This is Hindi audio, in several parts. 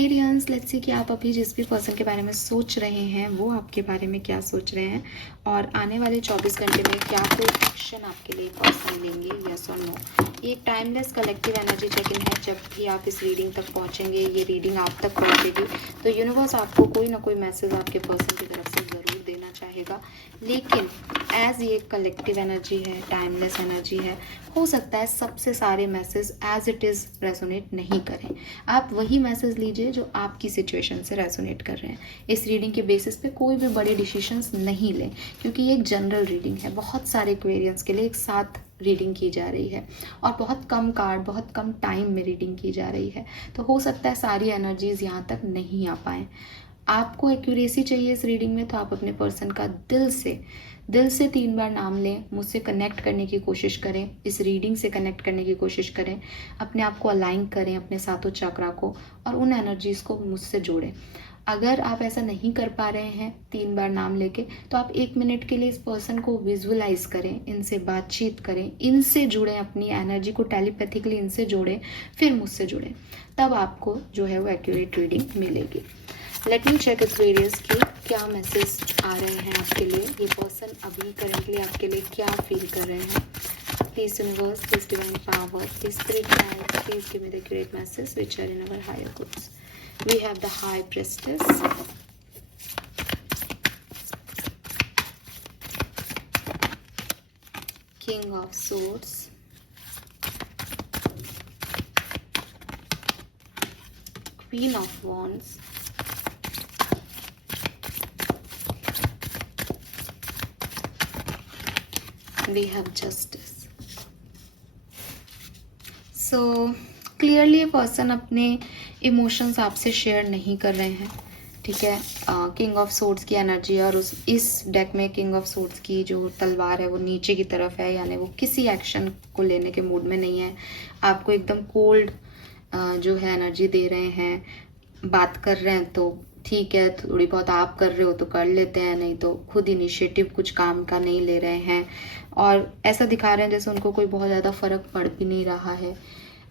एक्वेरियंस, लेट्स सी कि आप अभी जिस भी पर्सन के बारे में सोच रहे हैं वो आपके बारे में क्या सोच रहे हैं, और आने वाले 24 घंटे में क्या कोई एक्शन आपके लिए पर्सन लेंगे, यस और नो। ये एक timeless collective energy check in है। जब भी आप इस रीडिंग तक पहुंचेंगे, ये रीडिंग आप तक पहुंचेगी, तो यूनिवर्स आपको कोई ना कोई मैसेज आपके पर्सन की तरफ से ज़रूर देना चाहेगा। लेकिन एज ये कलेक्टिव एनर्जी है, टाइमलेस एनर्जी है, हो सकता है सबसे सारे message as it is resonate नहीं करें। आप वही मैसेज लीजिए जो आपकी सिचुएशन से रेजोनेट कर रहे हैं। इस रीडिंग के बेसिस पे कोई भी बड़े डिसीजंस नहीं लें, क्योंकि ये एक जनरल रीडिंग है। बहुत सारे एक्वेरियंस के लिए एक साथ रीडिंग की जा रही है, और बहुत कम कार्ड, बहुत कम टाइम में रीडिंग की जा रही है, तो हो सकता है सारी एनर्जीज यहाँ तक नहीं आ पाएँ। आपको एक्यूरेसी चाहिए इस रीडिंग में, तो आप अपने पर्सन का दिल से 3 बार नाम लें, मुझसे कनेक्ट करने की कोशिश करें, इस रीडिंग से कनेक्ट करने की कोशिश करें, अपने आप को अलाइन करें अपने सातों चक्रा को, और उन एनर्जीज़ को मुझसे जोड़ें। अगर आप ऐसा नहीं कर पा रहे हैं 3 बार नाम लेके, तो आप 1 मिनट के लिए इस पर्सन को विजुअलाइज करें, इनसे बातचीत करें, इनसे जुड़ें, अपनी एनर्जी को टेलीपैथिकली इनसे जोड़ें, फिर मुझसे जुड़ें, तब आपको जो है वो एक्यूरेट रीडिंग मिलेगी। लेट मी चेक एक्वेरियस की क्या मैसेज आ रहे हैं आपके लिए। ये पर्सन अभी करेंटली आपके लिए क्या फील कर रहे हैं। Please universe, please divine power, please spirit guide, please give me the accurate message which are in our higher goods. We have the high priestess, king of swords, queen of wands, we have justice. So clearly person अपने इमोशंस आपसे शेयर नहीं कर रहे हैं, ठीक है। किंग ऑफ सोर्ड्स की एनर्जी है, और इस डेक में किंग ऑफ सोर्ड्स की जो तलवार है वो नीचे की तरफ है, यानी वो किसी एक्शन को लेने के मूड में नहीं है। आपको एकदम कोल्ड जो है एनर्जी दे रहे हैं। बात कर रहे हैं तो ठीक है, थोड़ी बहुत आप कर रहे हो तो कर लेते हैं, नहीं तो खुद इनिशिएटिव कुछ काम का नहीं ले रहे हैं, और ऐसा दिखा रहे हैं जैसे उनको कोई बहुत ज़्यादा फर्क पड़ भी नहीं रहा है।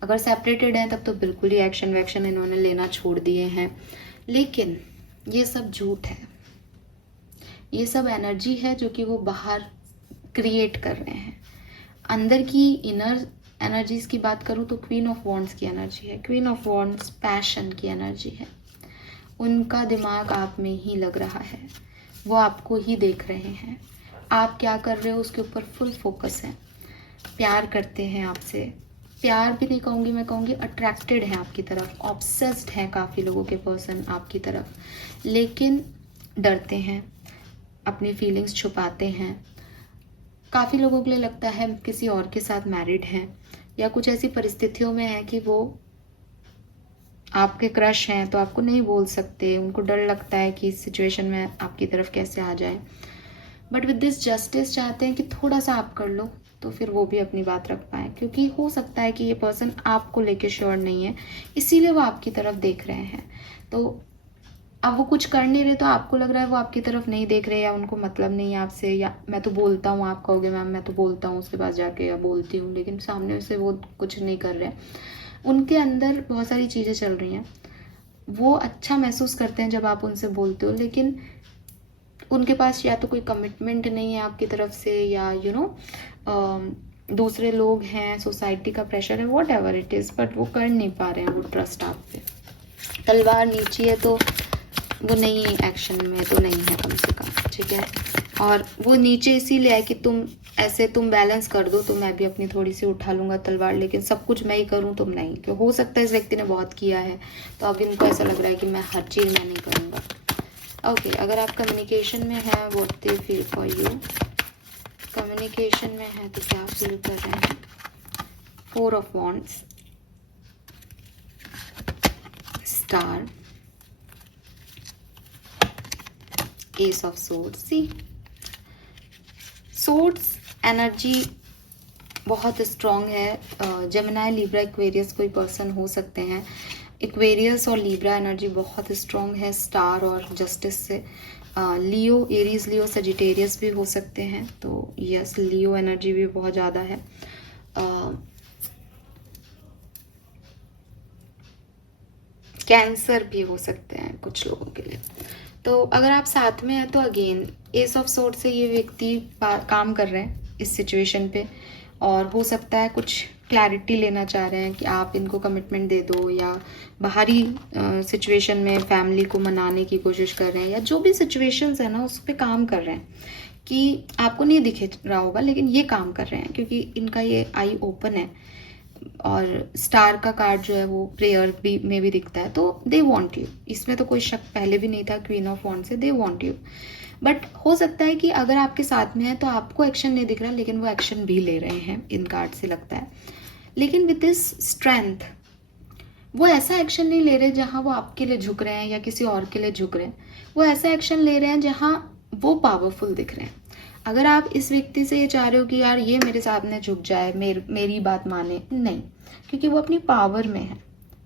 अगर सेपरेटेड हैं तब तो बिल्कुल ही एक्शन वैक्शन इन्होंने लेना छोड़ दिए हैं। लेकिन ये सब झूठ है, ये सब एनर्जी है जो कि वो बाहर क्रिएट कर रहे हैं। अंदर की इनर एनर्जीज की बात करूँ तो क्वीन ऑफ वॉन्ड्स की एनर्जी है। क्वीन ऑफ वॉन्ड्स पैशन की एनर्जी है। उनका दिमाग आप में ही लग रहा है, वो आपको ही देख रहे हैं, आप क्या कर रहे हो उसके ऊपर फुल फोकस है। प्यार करते हैं आपसे, प्यार भी नहीं कहूँगी, मैं कहूँगी अट्रैक्टेड है आपकी तरफ, ऑब्सेस्ड हैं काफ़ी लोगों के पर्सन आपकी तरफ, लेकिन डरते हैं, अपनी फीलिंग्स छुपाते हैं। काफ़ी लोगों के लिए लगता है किसी और के साथ मैरिड हैं, या कुछ ऐसी परिस्थितियों में है कि वो आपके क्रश हैं तो आपको नहीं बोल सकते, उनको डर लगता है कि इस सिचुएशन में आपकी तरफ कैसे आ जाए। बट विद दिस जस्टिस चाहते हैं कि थोड़ा सा आप कर लो तो फिर वो भी अपनी बात रख पाए, क्योंकि हो सकता है कि ये पर्सन आपको लेके श्योर नहीं है, इसीलिए वो आपकी तरफ देख रहे हैं। तो अब वो कुछ कर नहीं रहे तो आपको लग रहा है वो आपकी तरफ नहीं देख रहे, या उनको मतलब नहीं है आपसे, या मैं तो बोलता हूँ, आप कहोगे मैम मैं तो बोलता हूँ उसके पास जाके या बोलती हूँ, लेकिन सामने से वो कुछ नहीं कर रहे। उनके अंदर बहुत सारी चीज़ें चल रही हैं, वो अच्छा महसूस करते हैं जब आप उनसे बोलते हो, लेकिन उनके पास या तो कोई कमिटमेंट नहीं है आपकी तरफ से, या दूसरे लोग हैं, सोसाइटी का प्रेशर है, what ever it is, but वो कर नहीं पा रहे हैं वो ट्रस्ट आप पे। तलवार नीचे है तो वो नहीं, एक्शन में तो नहीं है कम से कम, ठीक है। और वो नीचे इसीलिए है कि तुम बैलेंस कर दो तो मैं भी अपनी थोड़ी सी उठा लूँगा तलवार, लेकिन सब कुछ मैं ही करूँ तुम नहीं, क्यों हो सकता है इस व्यक्ति ने बहुत किया है तो अब इनको ऐसा लग रहा है कि मैं हर चीज़ मैं नहीं करूँगा। ओके, अगर आप कम्युनिकेशन में हैं, what they feel for you, communication में है तो क्या फील कर रहे हैं। 4 of wands, star, ace of swords. सी सोर्ड्स एनर्जी बहुत स्ट्रॉन्ग है। जेमिनाई, लिब्रा, एक्वेरियस कोई पर्सन हो सकते हैं। एक्वेरियस और लिब्रा एनर्जी बहुत स्ट्रॉन्ग है स्टार और जस्टिस से। लियो, एरीज, लियो, सजिटेरियस भी हो सकते हैं, तो यस लियो एनर्जी भी बहुत ज़्यादा है। कैंसर भी हो सकते हैं कुछ लोगों के लिए। तो अगर आप साथ में हैं तो अगेन एस ऑफ सोर्ड से ये व्यक्ति काम कर रहे हैं इस सिचुएशन पे, और हो सकता है कुछ क्लैरिटी लेना चाह रहे हैं कि आप इनको कमिटमेंट दे दो, या बाहरी सिचुएशन में फैमिली को मनाने की कोशिश कर रहे हैं, या जो भी सिचुएशंस है ना उस पर काम कर रहे हैं कि आपको नहीं दिख रहा होगा लेकिन ये काम कर रहे हैं, क्योंकि इनका ये आई ओपन है और स्टार का कार्ड जो है वो प्रेयर भी में भी दिखता है। तो दे वांट यू, इसमें तो कोई शक पहले भी नहीं था क्वीन ऑफ वॉन्ड से, दे वांट यू। बट हो सकता है कि अगर आपके साथ में है तो आपको एक्शन नहीं दिख रहा लेकिन वो एक्शन भी ले रहे हैं, इन कार्ड से लगता है। लेकिन विद दिस स्ट्रेंथ वो ऐसा एक्शन नहीं ले रहे जहां वो आपके लिए झुक रहे हैं या किसी और के लिए झुक रहे हैं, वो ऐसा एक्शन ले रहे हैं जहां वो पावरफुल दिख रहे हैं। अगर आप इस व्यक्ति से ये चाह रहे हो कि यार ये मेरे सामने झुक जाए, मेरी बात माने, नहीं, क्योंकि वो अपनी पावर में है,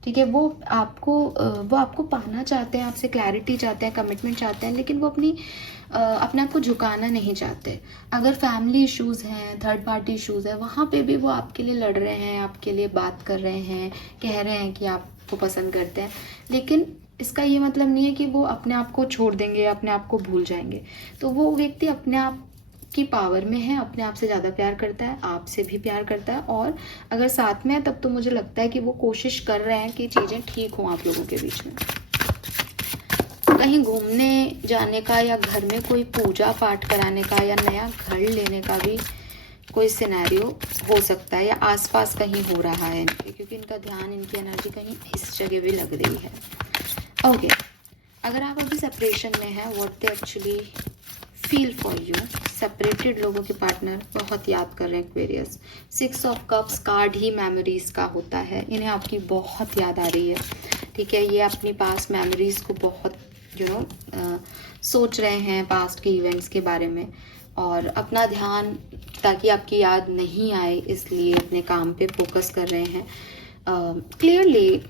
ठीक है। वो आपको पाना चाहते हैं, आपसे क्लैरिटी चाहते हैं, कमिटमेंट चाहते हैं, लेकिन वो अपने आप को झुकाना नहीं चाहते। अगर फैमिली इश्यूज़ हैं, थर्ड पार्टी इश्यूज़ है, वहाँ पे भी वो आपके लिए लड़ रहे हैं, आपके लिए बात कर रहे हैं, कह रहे हैं कि आपको पसंद करते हैं, लेकिन इसका ये मतलब नहीं है कि वो अपने आप को छोड़ देंगे, अपने आप को भूल जाएंगे। तो वो व्यक्ति अपने आप की पावर में है, अपने आप से ज़्यादा प्यार करता है, आपसे भी प्यार करता है, और अगर साथ में है तब तो मुझे लगता है कि वो कोशिश कर रहे हैं कि चीज़ें ठीक हों आप लोगों के बीच में। कहीं घूमने जाने का या घर में कोई पूजा पाठ कराने का या नया घर लेने का भी कोई सिनेरियो हो सकता है, या आसपास कहीं हो रहा है इनके, क्योंकि इनका ध्यान, इनकी एनर्जी कहीं इस जगह भी लग रही है। ओके, अगर आप अभी सेपरेशन में है, what they actually feel for you, separated लोगों के पार्टनर बहुत याद कर रहे हैं Aquarius. 6 of cups card he memories का होता है, इन्हें आपकी बहुत याद आ रही है, ठीक है। ये अपनी पास्ट मेमोरीज को बहुत सोच रहे हैं, पास्ट के इवेंट्स के बारे में, और अपना ध्यान ताकि आपकी याद नहीं आए इसलिए अपने काम पे फोकस कर रहे हैं। क्लियरली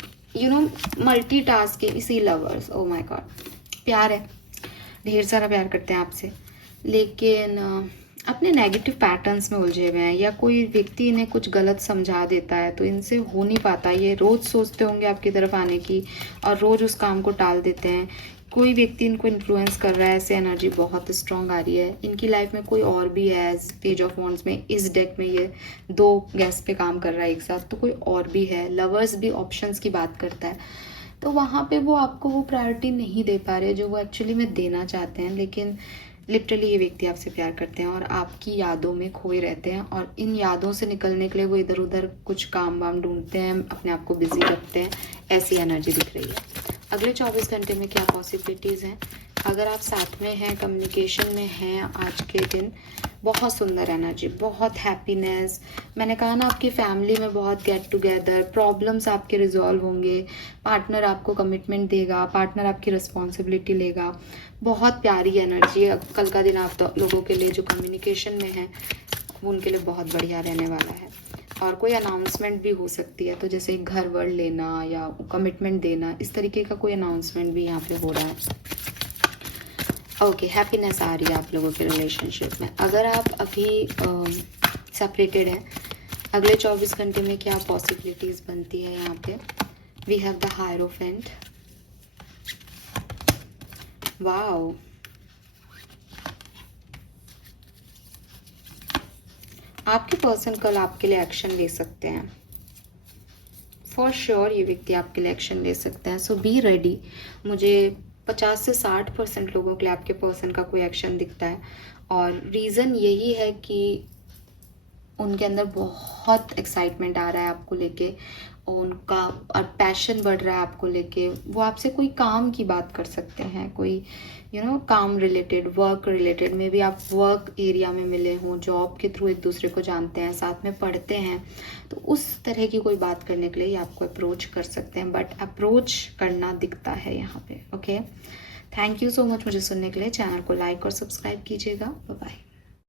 मल्टीटास्किंग, इसी लवर्स, ओ माय गॉड, प्यार है, ढेर सारा प्यार करते हैं आपसे, लेकिन अपने नेगेटिव पैटर्न्स में उलझे हुए हैं, या कोई व्यक्ति इन्हें कुछ गलत समझा देता है तो इनसे हो नहीं पाता। ये रोज़ सोचते होंगे आपकी तरफ आने की और रोज़ उस काम को टाल देते हैं। कोई व्यक्ति इनको इन्फ्लुएंस कर रहा है, ऐसे एनर्जी बहुत स्ट्रॉन्ग आ रही है। इनकी लाइफ में कोई और भी है, एज पेज ऑफ वॉन्ड्स में इस डेक में ये 2 गेस्ट पे काम कर रहा है एक साथ, तो कोई और भी है। लवर्स भी ऑप्शंस की बात करता है, तो वहाँ पे वो आपको वो प्रायोरिटी नहीं दे पा रहे जो वो एक्चुअली में देना चाहते हैं। लेकिन लिटरली ये व्यक्ति आपसे प्यार करते हैं और आपकी यादों में खोए रहते हैं, और इन यादों से निकलने के लिए वो इधर उधर कुछ काम वाम ढूंढते हैं, अपने आप को बिजी रखते हैं, ऐसी एनर्जी दिख रही है। अगले 24 घंटे में क्या पॉसिबिलिटीज़ हैं? अगर आप साथ में हैं, कम्युनिकेशन में हैं आज के दिन, बहुत सुंदर एनर्जी, बहुत हैप्पीनेस। मैंने कहा ना, आपकी फैमिली में बहुत गेट टुगेदर, प्रॉब्लम्स आपके रिजॉल्व होंगे, पार्टनर आपको कमिटमेंट देगा, पार्टनर आपकी रिस्पॉन्सिबिलिटी लेगा। बहुत प्यारी एनर्जी है कल का दिन आप लोगों के लिए जो कम्युनिकेशन में है, उनके लिए बहुत बढ़िया रहने वाला है। और कोई अनाउंसमेंट भी हो सकती है, तो जैसे घर वर लेना या कमिटमेंट देना, इस तरीके का कोई अनाउंसमेंट भी यहाँ पे हो रहा है। ओके, हैप्पीनेस आ रही है आप लोगों के रिलेशनशिप में। अगर आप अभी सेपरेटेड हैं, अगले 24 घंटे में क्या पॉसिबिलिटीज़ बनती है यहाँ पे? We have the hierophant, wow, आपके पर्सन कल आपके लिए एक्शन ले सकते हैं, फॉर श्योर ये व्यक्ति आपके लिए एक्शन ले सकते हैं। सो बी रेडी। मुझे 50 से 60% लोगों के लिए आपके पर्सन का कोई एक्शन दिखता है, और रीज़न यही है कि उनके अंदर बहुत एक्साइटमेंट आ रहा है आपको लेके, उनका पैशन बढ़ रहा है आपको लेके। वो आपसे कोई काम की बात कर सकते हैं, कोई काम related, work related, may be आप वर्क एरिया में मिले हों, जॉब के थ्रू एक दूसरे को जानते हैं, साथ में पढ़ते हैं, तो उस तरह की कोई बात करने के लिए आपको अप्रोच कर सकते हैं, बट अप्रोच करना दिखता है यहाँ पे। Okay, thank you so much मुझे सुनने के लिए। चैनल को लाइक और सब्सक्राइब कीजिएगा। Bye bye.